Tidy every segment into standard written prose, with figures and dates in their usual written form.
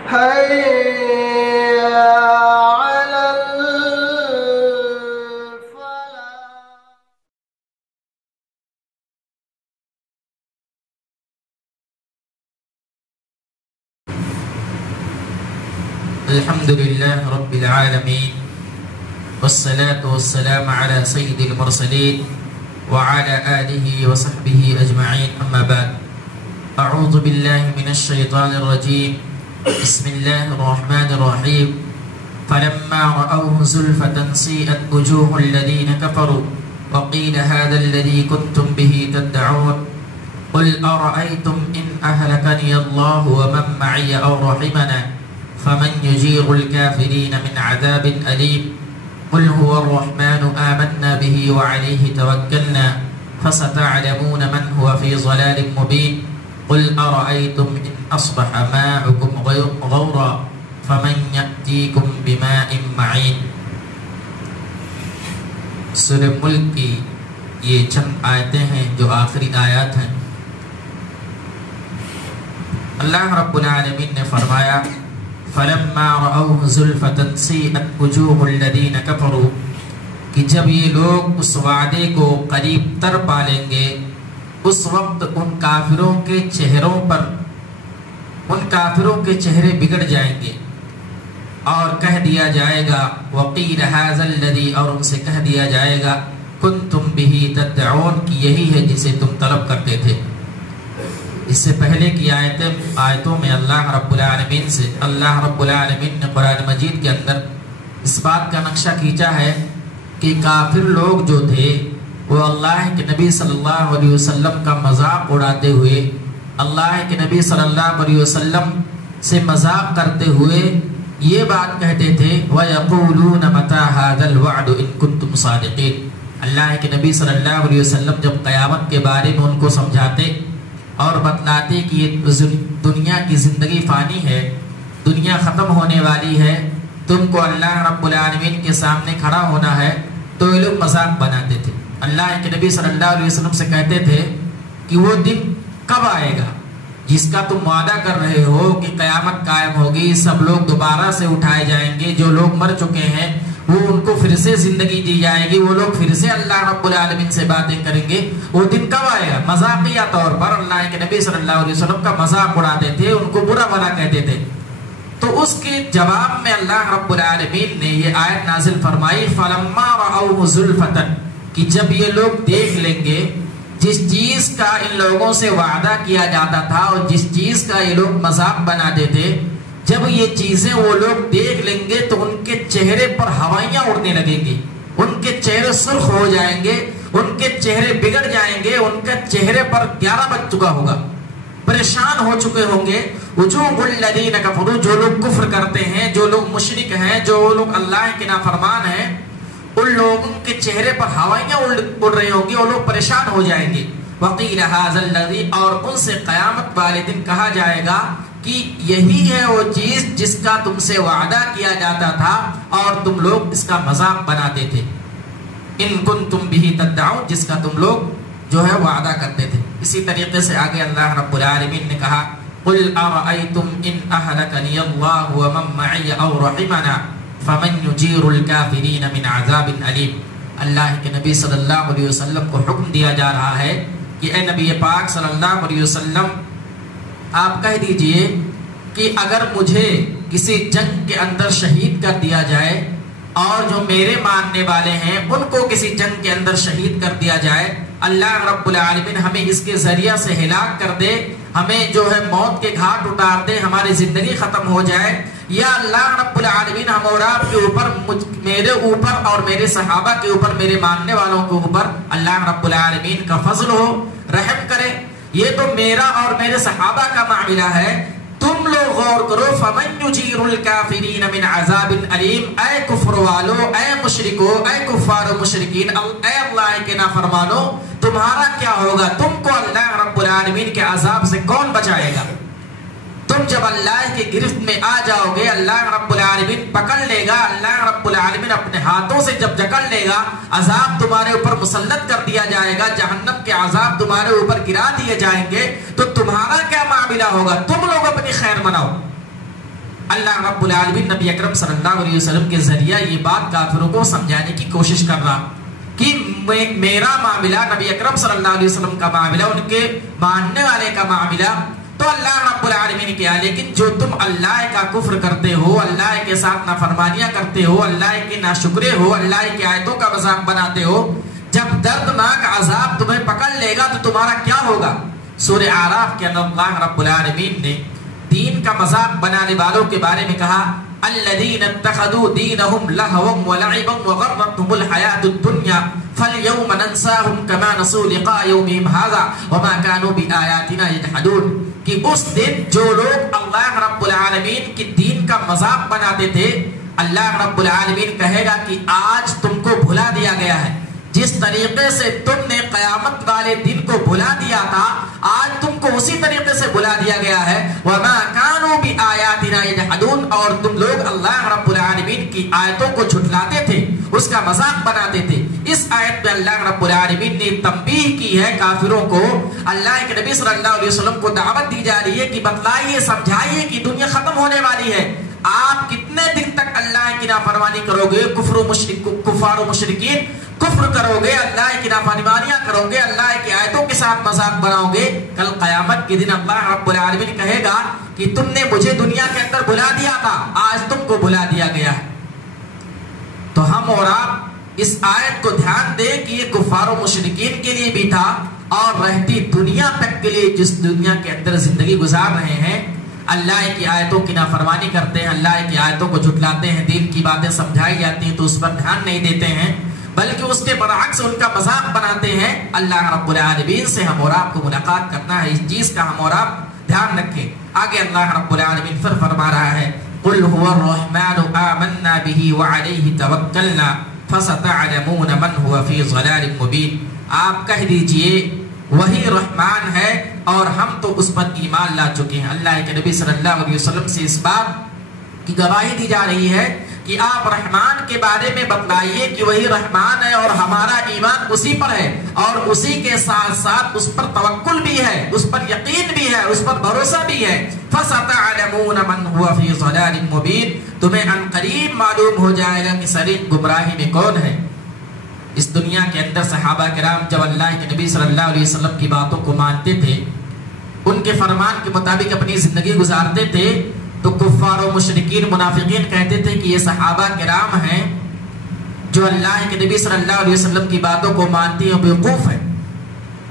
حي على الفلاح. الحمد لله رب العالمين والصلاة والسلام على سيد المرسلين وعلى آله وصحبه أجمعين. أما بعد، أعوذ بالله من الشيطان الرجيم. بسم الله الرحمن الرحيم. فلما رأوه زلفة سيئت وجوه الذين كفروا وقيل هذا الذي كنتم به تدعون قل أرأيتم إن أهلكني الله ومن معي أو رحمنا فمن يجير الكافرين من عذاب أليم. قل هو الرحمن آمنا به وعليه توكلنا فستعلمون من هو في ضلال مبين. قل أرأيتم إن أصبح ماؤكم غورا فمن يأتيكم بماء معين. سورہ ملک کی یہ چند آیتیں ہیں جو آخری آیات ہیں. اللہ رب العالمین نے فرمایا فَلَمَّا رَأَوْهُ زُلْفَةً سِيئَتْ وُجُوهُ الَّذِينَ كَفَرُوا، کہ جب یہ لوگ اس وعدے کو قریب تر پالیں گے اس وقت ان کافروں کے چہرے بگڑ جائیں گے اور کہہ دیا جائے گا وَقِيلَ هَذَا الَّذِي، اور ان سے کہہ دیا جائے گا كُنْتُمْ بِهِ تَدْعُونَ، کہ یہی ہے جسے تم طلب کرتے تھے. اس سے پہلے کی آیتوں میں اللہ رب العالمین نے قرآن مجید کے اندر اس بات کا نقشہ کھینچا ہے کہ کافر لوگ جو تھے وہ اللہ کے نبی صلی اللہ علیہ وسلم کا مذاق اڑاتے ہوئے، اللہ کے نبی صلی اللہ علیہ وسلم سے مذاق کرتے ہوئے یہ بات کہتے تھے وَيَقُولُونَ مَتَى هَذَا الْوَعْدُ إِن كُنتُمْ صَادِقِينَ. اللہ کے نبی صلی اللہ علیہ وسلم جب قیامت کے بارے میں ان کو سمجھاتے اور بتلاتے کہ یہ دنیا کی زندگی فانی ہے، دنیا ختم ہونے والی ہے، تم کو اللہ رب العالمین کے سامنے کھڑا ہونا ہے، تو یہ لوگ مذاق بناتے تھے. اللہ کے نبی صلی اللہ علیہ وسلم سے کہتے تھے کہ وہ دن کب آئے گا جس کا تم وعدہ کر رہے ہو کہ قیامت قائم ہوگی، سب لوگ دوبارہ سے اٹھائے جائیں گے، جو لوگ مر چکے ہیں وہ ان کو پھر سے زندگی دی جائے گی، وہ لوگ پھر سے اللہ رب العالمین سے باتیں کریں گے. وہ دن کب آئے گا؟ مذاقیہ طور پر اللہ کے نبی صلی اللہ علیہ وسلم کا مذاق اڑاتے تھے، ان کو برا بھلا کہتے تھے. تو اس کے جواب میں اللہ رب العالمین نے یہ آیت نازل فرمائی فَلَمَّا رَأَوْهُ زُلْفَةً، کہ جب یہ لوگ دیکھ لیں گے جس چیز کا ان لوگوں سے وعدہ کیا جاتا تھا اور جس چیز کا یہ لوگ مذاق بناتے تھے، جب یہ چیزیں وہ لوگ دیکھ لیں گے تو ان کے چہرے پر ہوائیاں اڑنے لگیں گی، ان کے چہرے سرخ ہو جائیں گے، ان کے چہرے بگڑ جائیں گے، ان کے چہرے پر 11 بج چکا ہوگا، پریشان ہو چکے ہوں گے. وجوہ الذین کفروا، جو لوگ کفر کرتے ہیں، جو لوگ مشرک ہیں، جو لوگ اللہ کے نافرمان ہیں، ان لوگوں کے چہرے پر ہوائیاں اڑ رہی ہوں گی، وہ لوگ پریشان ہو جائیں گے. وقیل ھذا الذی، اور ان سے قیامت والے دن کہا جائے گا کہ یہی ہے وہ چیز جس کا تم سے وعدہ کیا جاتا تھا اور تم لوگ اس کا مذاق بناتے تھے. ان کنتم بہ تدعون، جس کا تم لوگ جو ہے وعدہ کرتے تھے. اسی طریقے سے آگے اللہ رب العالمین نے کہا قل ارأیتم ان اہلکنی اللہ ومن معی او رحمنا فمن یجیر الکافرین من عذاب علیم. اللہ کے نبی صلی اللہ علیہ وسلم کو حکم دیا جا رہا ہے کہ اے نبی پاک صلی اللہ علیہ وسلم آپ کہہ دیجئے کہ اگر مجھے کسی جنگ کے اندر شہید کر دیا جائے اور جو میرے ماننے والے ہیں ان کو کسی جنگ کے اندر شہید کر دیا جائے، اللہ رب العالمین ہمیں اس کے ذریعہ سے ہلاک کر دے، ہمیں جو ہے موت کے گھاٹ اتار دے، ہماری زندگی ختم ہو جائے، یا اللہ رب العالمین ہم اور آپ کے اوپر، میرے اوپر اور میرے صحابہ کے اوپر، میرے ماننے والوں کے اوپر اللہ رب العالمین کا فضل ہو، رحم کرے. یہ تو میرا اور میرے صحابہ کا معاملہ ہے، تم لوگ غور کرو. فمن یجیر الکافرین من عذاب علیم، اے کفر والو، اے مشرکو، اے کفار و مشرکین، اے اللہ کے نافرمانو، تمہارا کیا ہوگا؟ تم کو اللہ رب العالمین کے عذاب سے کون بچائے گا؟ تم جب اللہ کی گرفت میں آ جاؤ گے، اللہ رب العالمین پکڑ لے گا، اللہ رب العالمین اپنے ہاتھوں سے جب جکڑ لے گا، عذاب تمہارے اوپر مسلط کر دیا جائے گا، جہنم کے عذاب تمہارے اوپر گرا دیے جائیں گے، تو تمہارا کیا معاملہ ہوگا؟ تم لوگ اپنی خیر مناؤ. اللہ رب العالمین نبی اکرم صلی اللہ علیہ وسلم کے ذریعہ یہ بات کافروں کو سمجھانے کی کوشش کر رہا کہ میرا معاملہ، نبی اکرم صلی اللہ علیہ وسلم کا معاملہ، ان کے ماننے والے کا معاملہ تو اللہ رب العالمین کیا، لیکن جو تم اللہ کا کفر کرتے ہو، اللہ کے ساتھ نافرمانیاں کرتے ہو، اللہ کے ناشکرے ہو، اللہ کی آیتوں کا مذاق بناتے ہو، جب دردناک عذاب تمہیں پکڑ لے گا تو تمہارا کیا ہوگا؟ سورہ اعراف کے اندر اللہ رب العالمین نے دین کا مذاق بنانے والوں کے بارے میں کہا الذین اتخذوا دینہم لہوا ولعبا وغرتهم الحیاۃ الدنیا فالیوم ننساہم کما نسوا لقاء یومہم ھذا وما كانوا بآیاتنا یجحدون، کہ اس دن جو لوگ اللہ رب العالمین کی دین کا مذاق بناتے تھے، اللہ رب العالمین کہے گا کہ آج تم کو بھلا دیا گیا ہے، جس طریقے سے تم نے قیامت والے دن کو بھلا دیا تھا، آج تم کو اسی طریقے سے بھلا دیا گیا ہے۔ وَمَا كَانُوا بِآيَاتِنَا يَجْحَدُونَ، اور تم لوگ اللہ رب العالمین کی آیتوں کو جھٹلاتے تھے، اس کا مذاق بناتے تھے۔ اس آیت میں اللہ رب العالمین نے تنبیہ کی ہے کافروں کو، اللہ کے نبی صلی اللہ علیہ وسلم کو دعوت دی جا رہی ہے کہ بتلائیے، سمجھائیے کہ دنیا ختم ہونے والی ہے، آپ کتنے دن تک اللہ کی نافرمانی کرو گے، کفار و مشرکین کفر کرو گے، اللہ کی نافرمانیاں کرو گے، اللہ کی آیتوں کے ساتھ مذاق بناؤ گے، کل قیامت کے دن اللہ رب العالمین کہے گا کہ تم نے مجھے دنیا کے اندر بھلا دیا تھا، آج تم کو بھلا دیا گیا ہے۔ تو ہم اور آپ اس آیت کو دھیان دیں کہ یہ کفار و مشرکین کے لیے بھی تھا اور رہتی دنیا تک کے لیے، جس دنیا کے اندر زندگی گزار رہے ہیں، اللہ کی آیتوں کی نافرمانی کرتے ہیں، اللہ کی آیتوں کو جھٹلاتے ہیں، دین کی باتیں سمجھائی جاتی ہیں تو اس پر دھیان نہیں دیتے ہیں، بلکہ اس کے برعکس ان کا مذاق بناتے ہیں۔ اللہ رب العالمین سے ہم اور آپ کو ملاقات کرنا ہے، اس چیز کا ہم اور آپ دھیان رکھیں۔ آگے اللہ رب العالمین پھر فرما رہا ہے قل هو الرحمن آمنا به وعليه توکلنا فستعلمون من هو في ضلال مبین، آپ کہہ دیجئے وہی رحمان ہے اور ہم تو اس پر ایمان لا چکے ہیں۔ اللہ کے نبی صلی اللہ علیہ وسلم سے اس بات کی گواہی دی جا رہی ہے کہ آپ رحمان کے بارے میں بتلائیے کہ وہی رحمان ہے اور ہمارا ایمان اسی پر ہے، اور اسی کے ساتھ ساتھ اس پر توکل بھی ہے، اس پر یقین بھی ہے، اس پر بھروسہ بھی ہے۔ فَسَتَعْلَمُونَ مَنْ هُوَ فِي ضَلَالٍ مُبِينٍ، تمہیں عنقریب معلوم ہو جائے گا کہ صریح گمراہی میں کون ہے۔ اس دنیا کے اندر صحابہ کرام جب اللہ کے نبی صلی اللہ علیہ وسلم کی باتوں کو مانتے تھے، ان کے فرمان کے مطابق اپنی زندگی گزارتے تھے، تو کفار و مشرکین منافقین کہتے تھے کہ یہ صحابہ کرام ہیں جو اللہ کے نبی صلی اللہ علیہ وسلم کی باتوں کو مانتی ہیں، بیوقوف ہیں،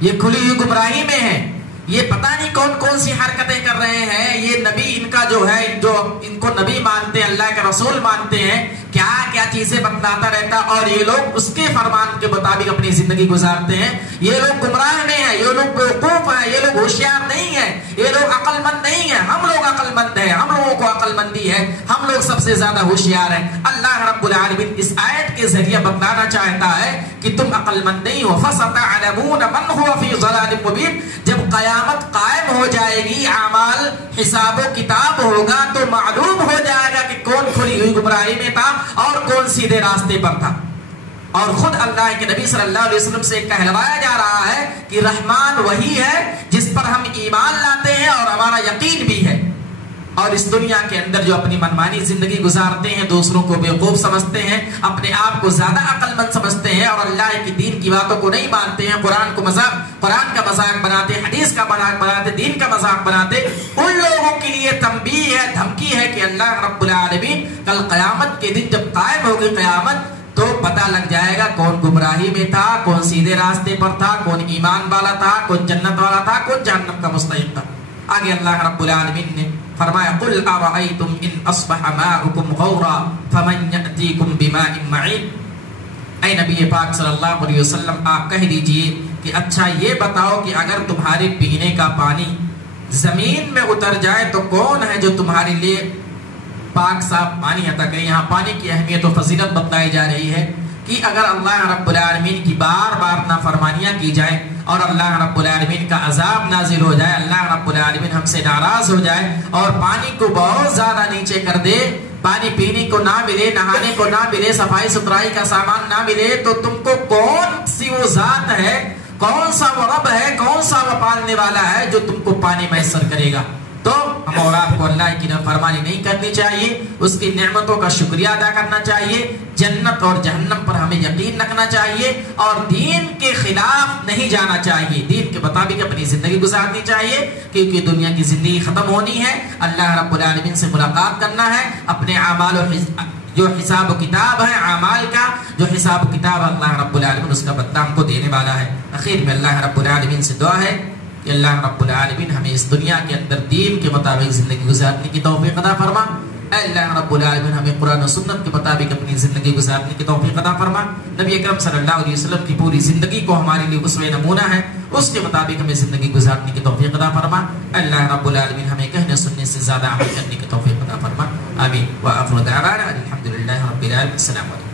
یہ کھلی ہوئی گمراہی میں ہیں، یہ پتہ نہیں کون کون سی حرکتیں کر رہے ہیں، یہ نبی ان کا جو ہے، جو ان کو نبی مانتے ہیں، اللہ کے رسول مانتے ہیں، کیا کیا چیزیں بتلاتا رہتا، اور یہ لوگ اس کے فرمان کے مطابق اپنی زندگی گزارتے ہیں۔ یہ لوگ گمراہ میں ہیں، یہ لوگ بیوقوف ہیں، یہ لوگ ہوشیار نہیں ہیں، یہ لوگ عقل مند نہیں ہیں، ہم لوگ عقل مند ہیں، ہم لوگوں کو عقل مندی ہے، ہم لوگ سب سے زیادہ ہوشیار ہیں۔ اللہ رب العالمین اس آیت کے ذریعے بتلانا چاہتا ہے کہ تم عقل مند نہیں ہو۔ فَسَتَعْلَمُونَ مَنْ هُوَ فِي ضَلَالٍ مُبِينٍ، جب قیامت قائم ہو جائے گی، اعمال حساب و کتاب ہوگا تو معلوم ہو جائے گا کہ کون کھلی ہوئی گمراہی میں تھا اور کون سیدھے راستے پر تھا۔ اور خود اللہ کے نبی صلی اللہ علیہ وسلم سے کہلوایا جا رہا ہے کہ رحمان وہی ہے جس پر ہم ایمان لاتے ہیں اور ہمارا یقین بھی ہے، اور اس دنیا کے اندر جو اپنی منمانی زندگی گزارتے ہیں، دوسروں کو بیوقوف سمجھتے ہیں، اپنے آپ کو زیادہ عقل مند سمجھتے ہیں اور اللہ کی دین کی باتوں کو نہیں مانتے ہیں، قرآن کا مذاق بناتے، حدیث کا مذاق بناتے، دین کا مذاق بناتے، ان لوگوں کے لیے تنبیہ ہے، دھمکی ہے کہ اللہ رب العالمین کل قیامت کے دن جب قائم ہوگی قیامت تو پتہ لگ جائے گا کون گمراہی میں تھا، کون سیدھے راستے پر تھا، کون ایمان والا تھا، کون جنت والا تھا، کون جہنم کا مستحق تھا۔ آگے اللہ رب العالمین نے فرمایا قل ارأیتم ان اصبح ماؤکم غورا فمن یأتیکم بماء معین، اے نبی پاک صلی اللہ علیہ وسلم آپ کہہ دیجئے کہ اچھا یہ بتاؤ کہ اگر تمہارے پینے کا پانی زمین میں اتر جائے تو کون ہے جو تمہارے لیے پاک صاف پانی عطا کرے۔ یہاں پانی کی اہمیت و فضیلت بتلائی جا رہی ہے کہ اگر اللہ رب العالمین کی بار بار نافرمانیاں کی جائے اور اللہ رب العالمین کا عذاب نازل ہو جائے، اللہ رب العالمین ہم سے ناراض ہو جائے اور پانی کو بہت زیادہ نیچے کر دے، پانی پینے کو نہ ملے، نہانے کو نہ ملے، صفائی ستھرائی کا سامان نہ ملے، تو تم کو کون سی وہ ذات ہے، کون سا وہ رب ہے، کون سا وہ پالنے والا ہے جو تم کو پانی میسر کرے گا؟ تو ہم اور باپ کو اللہ کی نافرمانی نہیں کرنی چاہیے، اس کی نعمتوں کا شکریہ ادا کرنا چاہیے، جنت اور جہنم پر ہمیں یقین رکھنا چاہیے، اور دین کے خلاف نہیں جانا چاہیے، دین کے مطابق اپنی زندگی گزارنی چاہیے، کیونکہ دنیا کی زندگی ختم ہونی ہے، اللہ رب العالمین سے ملاقات کرنا ہے، اپنے اعمال و جو حساب و کتاب ہے اعمال کا، جو حساب و کتاب اللہ رب العالمین اس کا بدلہ ہم کو دینے والا ہے۔ اخیر میں اللہ رب العالمین سے دعا ہے کہ اللہ رب العالمین ہمیں اس دنیا کے اندر دین کے مطابق زندگی گزارنے کی توفیق عطا فرما۔ اے اللہ رب العالمین ہمیں قرآن و سنت کے مطابق اپنی زندگی گزارنے کی توفیق عطا فرما۔ نبی اکرم صلی اللہ علیہ وسلم کی پوری زندگی کو ہمارے لیے اسوہ نمونہ ہے، اس کے مطابق ہمیں زندگی گزارنے کی توفیق عطا فرما۔ اللہ رب العالمین ہمیں کہنے سننے سے زیادہ عمل کرنے کی توفیق عطا فرما۔ آمین۔ وآخر دعوانا الحمدللہ رب العالمین۔ السلام علیکم۔